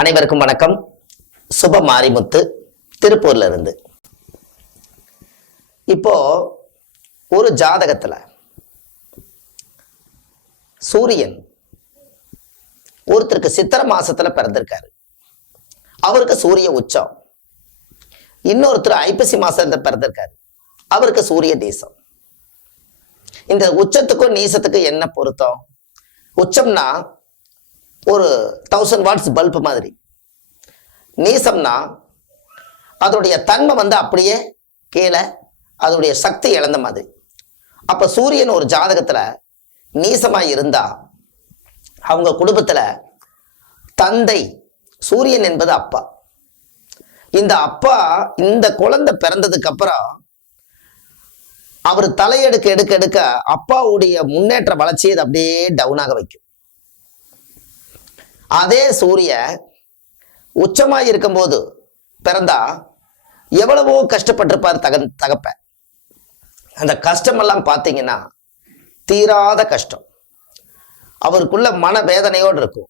அனைவருக்கும் வணக்கம். சுப மாரிமுத்து, திருப்பூர்ல இருந்து. இப்போ ஒரு ஜாதகத்துல சூரியன் ஒருத்தருக்கு சித்திரை மாசத்துல பிறந்திருக்காரு. அவருக்கு சூரிய உச்சம். இன்னொருத்தர் ஐப்பசி மாசத்துல பிறந்திருக்காரு. அவருக்கு சூரிய நீசம். இந்த உச்சத்துக்கும் நீசத்துக்கும் என்ன பொருத்தம்? உச்சம்னா ஒரு 1000 வாட்ஸ் பல்பு மாதிரி. நீசம்னா அதோடைய தன்மை அப்படியே கீழே, அதோடைய சக்தி இழந்த மாதிரி. அப்ப சூரியன் ஒரு ஜாதகத்துல நீசமா இருந்தா அவங்க குடும்பத்துல தந்தை, சூரியன் என்பது அப்பா. இந்த அப்பா இந்த குழந்தை பிறந்ததுக்கு அப்புறம் அவர் தலையெடுக்க எடுக்க எடுக்க அப்பாவுடைய முன்னேற்ற வளர்ச்சியை அப்படியே டவுனாக வைக்கும். அதே சூரிய உச்சமாய் இருக்கும்போது பிறந்தா எவ்வளவோ கஷ்டப்பட்டிருப்பார் தகப்ப. அந்த கஷ்டமெல்லாம் பார்த்தீங்கன்னா தீராத கஷ்டம். அவருக்குள்ள மன வேதனையோடு இருக்கும்.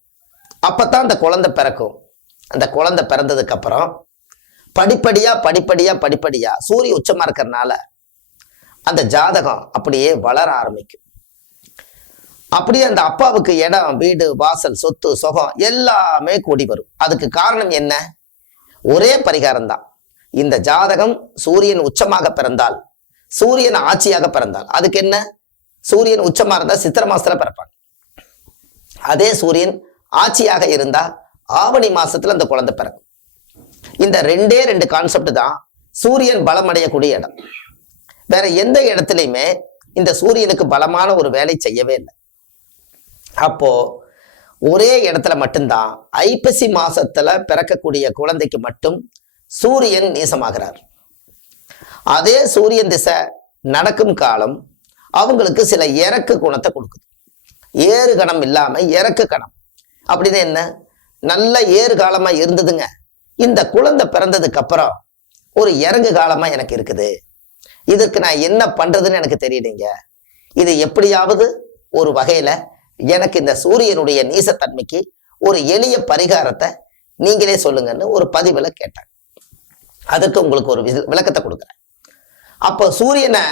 அப்பத்தான் அந்த குழந்தை பிறக்கும். அந்த குழந்தை பிறந்ததுக்கு அப்புறம் படிப்படியா சூரிய உச்சமா இருக்கிறதுனால அந்த ஜாதகம் அப்படியே வளர ஆரம்பிக்கும். அப்படியே அந்த அப்பாவுக்கு இடம், வீடு, வாசல், சொத்து, சுகம் எல்லாமே கூடி வரும். அதுக்கு காரணம் என்ன? ஒரே பரிகாரம் தான். இந்த ஜாதகம் சூரியன் உச்சமாக பிறந்தால், சூரியன் ஆட்சியாக பிறந்தால், அதுக்கு என்ன? சூரியன் உச்சமா இருந்தா சித்திரை மாசத்துல பிறப்பாங்க. அதே சூரியன் ஆட்சியாக இருந்தா ஆவணி மாசத்துல அந்த குழந்தை பிறக்கும். இந்த ரெண்டு கான்செப்ட் தான் சூரியன் பலமடையக்கூடிய இடம். வேற எந்த இடத்துலையுமே இந்த சூரியனுக்கு பலமான ஒரு வேலை செய்யவே இல்லை. அப்போ ஒரே இடத்துல மட்டும்தான் ஐப்பசி மாசத்துல பிறக்கக்கூடிய குழந்தைக்கு மட்டும் சூரியன் நீசமாகிறார். அதே சூரியன் திசை நடக்கும் காலம் அவங்களுக்கு சில இறக்கு குணத்தை கொடுக்குது. ஏறு கணம் இல்லாம இறக்கு கணம் அப்படின்னு என்ன? நல்ல ஏறு காலமா இருந்ததுங்க. இந்த குழந்தை பிறந்ததுக்கு அப்புறம் ஒரு இறங்கு காலமா எனக்கு இருக்குது. இதற்கு நான் என்ன பண்றதுன்னு எனக்கு தெரியலைங்க. இது எப்படியாவது ஒரு வகையில எனக்கு இந்த சூரியனுடைய நீசத்தன்மைக்கு ஒரு எளிய பரிகாரத்தை நீங்களே சொல்லுங்கன்னு ஒரு பதிவுல கேட்டாங்க. அதுக்கு உங்களுக்கு ஒரு விளக்கத்தை கொடுக்குறேன். அப்போ சூரியனை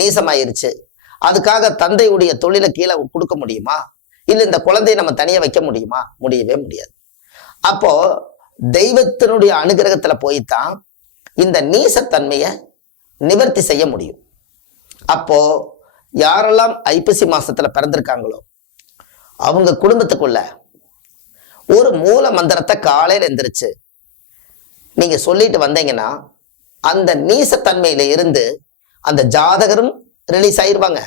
நீசமாயிருச்சு, அதுக்காக தந்தையுடைய தொழிலை கீழே கொடுக்க முடியுமா? இல்லை இந்த குழந்தையை நம்ம தனியா வைக்க முடியுமா? முடியவே முடியாது. அப்போ தெய்வத்தினுடைய அனுகிரகத்துல போய்தான் இந்த நீசத்தன்மையை நிவர்த்தி செய்ய முடியும். அப்போ யாரெல்லாம் ஐப்பசி மாசத்துல பிறந்திருக்காங்களோ அவங்க குடும்பத்துக்குள்ள ஒரு மூல மந்திரத்தை காலையில எந்திரிச்சு நீங்க சொல்லிட்டு வந்தீங்கன்னா அந்த நீசத்தன்மையில இருந்து அந்த ஜாதகரும் ரிலீஸ் ஆயிருவாங்க,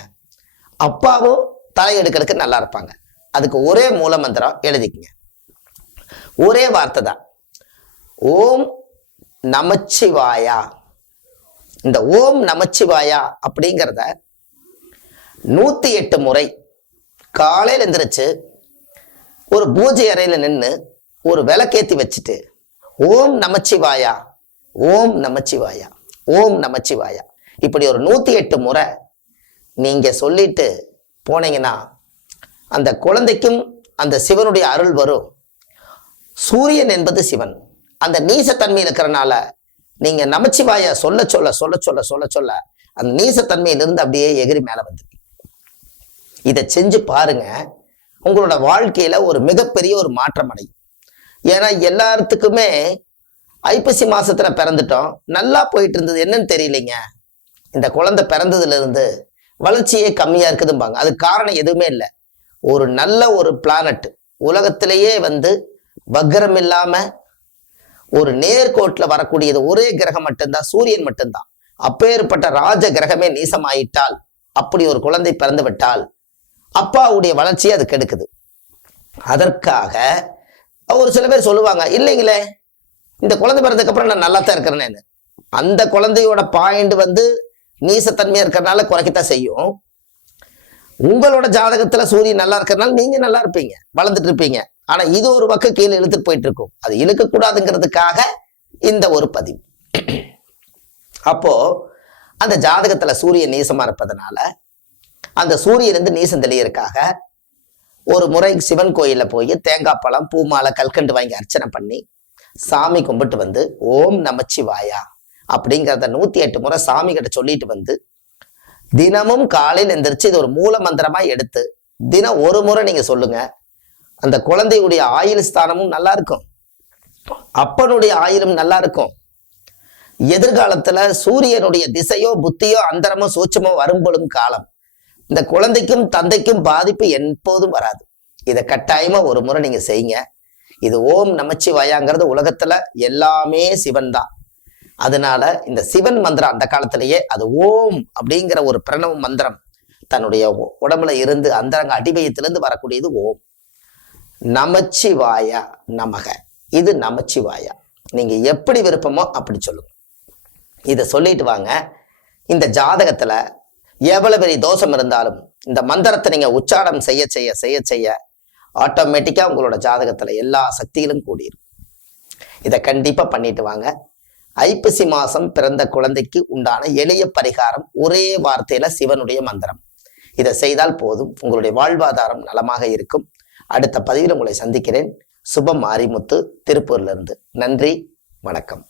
அப்பாவும் தலையெடுக்கிறதுக்கு நல்லா இருப்பாங்க. அதுக்கு ஒரே மூல மந்திரம் எழுதிக்கங்க. ஒரே வார்த்தை தான், ஓம் நமச்சிவாயா. இந்த ஓம் நமச்சிவாயா அப்படிங்கிறத 108 முறை காலையில் எந்திரிச்சு ஒரு பூஜை அறையில நின்று ஒரு விளக்கேத்தி வச்சுட்டு ஓம் நமச்சிவாயா, ஓம் நமச்சிவாயா, ஓம் நமச்சிவாயா இப்படி ஒரு 108 முறை நீங்க சொல்லிட்டு போனீங்கன்னா அந்த குழந்தைக்கும் அந்த சிவனுடைய அருள் வரும். சூரியன் என்பது சிவன். அந்த நீசத்தன்மையில் இருக்கிறனால நீங்க நமச்சிவாயா சொல்ல சொல்ல சொல்ல சொல்ல சொல்ல சொல்ல அந்த நீசத்தன்மையிலிருந்து அப்படியே எகிரி மேல வந்துருக்கு. இதை செஞ்சு பாருங்க, உங்களோட வாழ்க்கையில ஒரு மிகப்பெரிய ஒரு மாற்றம் அடையும். ஏன்னா எல்லாத்துக்குமே ஐப்பசி மாசத்துல பிறந்துட்டோம், நல்லா போயிட்டு இருந்தது, என்னன்னு தெரியலைங்க. இந்த குழந்தை பிறந்ததுல இருந்து வளர்ச்சியே கம்மியா இருக்குதும்பாங்க. அது காரணம் எதுவுமே இல்லை. ஒரு நல்ல ஒரு பிளானட் உலகத்திலேயே வக்ரம் இல்லாம ஒரு நேர்கோட்டில் வரக்கூடியது ஒரே கிரகம் மட்டும்தான், சூரியன் மட்டும்தான். அப்பேற்பட்ட ராஜ கிரகமே நீசமாயிட்டால், அப்படி ஒரு குழந்தை பிறந்து விட்டால் அப்பாவுடைய வளர்ச்சியை அது கெடுக்குது. அதற்காக ஒரு சில பேர் சொல்லுவாங்க, இல்லைங்களே இந்த குழந்தை பிறந்ததுக்கு அப்புறம் நான் நல்லா தான் இருக்கிறேன்னு. அந்த குழந்தையோட பாயிண்ட் நீசத்தன்மையா இருக்கிறதுனால குறைக்கத்தான் செய்யும். உங்களோட ஜாதகத்துல சூரியன் நல்லா இருக்கிறதுனால நீங்க நல்லா இருப்பீங்க, வளர்ந்துட்டு இருப்பீங்க. ஆனா இது ஒரு பக்கம் கீழே இழுத்துட்டு போயிட்டு இருக்கும். அது இழுக்கக்கூடாதுங்கிறதுக்காக இந்த ஒரு பதிவு. அப்போ அந்த ஜாதகத்துல சூரியன் நீசமா இருப்பதனால அந்த சூரியன் நீசம் தெளியறதுக்காக ஒரு முறை சிவன் கோயில்ல போய் தேங்காய் பழம் பூ மாலை கல்கண்டு வாங்கி அர்ச்சனை பண்ணி சாமி கும்பிட்டு வந்து ஓம் நமச்சிவாயா அப்படிங்கிறத 108 முறை சாமி கிட்ட சொல்லிட்டு வந்து தினமும் காலையில் எந்திரிச்சு இது ஒரு மூல மந்திரமா எடுத்து தினம் ஒரு முறை நீங்க சொல்லுங்க. அந்த குழந்தையுடைய ஆயுள் ஸ்தானமும் நல்லா இருக்கும், அப்பனுடைய ஆயுளும் நல்லா இருக்கும். எதிர்காலத்துல சூரியனுடைய திசையோ புத்தியோ அந்தரமோ சூட்சமோ வரும்பொழும் காலம் இந்த குழந்தைக்கும் தந்தைக்கும் பாதிப்பு எப்போதும் வராது. இதை கட்டாயமா ஒரு முறை நீங்க செய்யுங்க. இது ஓம் நமச்சிவாயாங்கிறது உலகத்துல எல்லாமே சிவன் தான். அதனால இந்த சிவன் மந்திரம் அந்த காலத்திலேயே அது ஓம் அப்படிங்கிற ஒரு பிரணவ மந்திரம் தன்னுடைய உடம்புல இருந்து அந்தரங்க அடிவயத்திலிருந்து வரக்கூடியது ஓம் நமச்சிவாயா நமக. இது நமச்சிவாயா. நீங்க எப்படி விருப்பமோ அப்படி சொல்லுங்க. இதை சொல்லிட்டு வாங்க. இந்த ஜாதகத்துல எவ்வளவு பெரிய தோஷம் இருந்தாலும் இந்த மந்திரத்தை நீங்க உச்சாரணம் செய்ய செய்ய செய்ய செய்ய ஆட்டோமேட்டிக்கா உங்களோட ஜாதகத்துல எல்லா சக்திகளும் கூடிரும். இதை கண்டிப்பா பண்ணிட்டு வாங்க. ஐப்பசி மாசம் பிறந்த குழந்தைக்கு உண்டான எளிய பரிகாரம் ஒரே வார்த்தையில சிவனுடைய மந்திரம். இதை செய்தால் போதும், உங்களுடைய வாழ்வாதாரம் நலமாக இருக்கும். அடுத்த பதிவில் உங்களை சந்திக்கிறேன். சுபம் மாரிமுத்து, திருப்பூர்ல இருந்து. நன்றி, வணக்கம்.